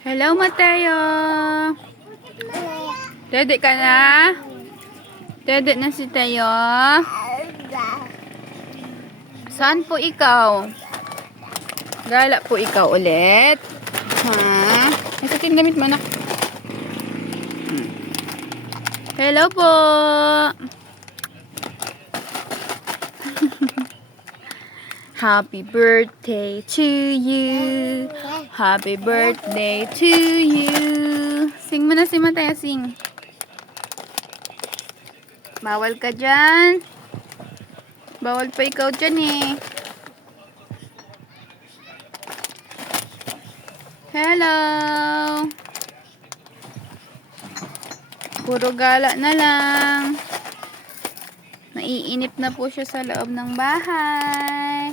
Hello, Mateo. Dede ka na? Dede na si Tayo. Saan po ikaw? Gala po ikaw ulit? Ha? Nasa gamit mo na. Hmm. Hello po. Happy birthday to you. Happy birthday to you. Sing mo na si Mateo, sing. Bawal ka dyan. Bawal pa ikaw dyan eh. Hello. Puro gala na lang. Naiinip na po siya sa loob ng bahay.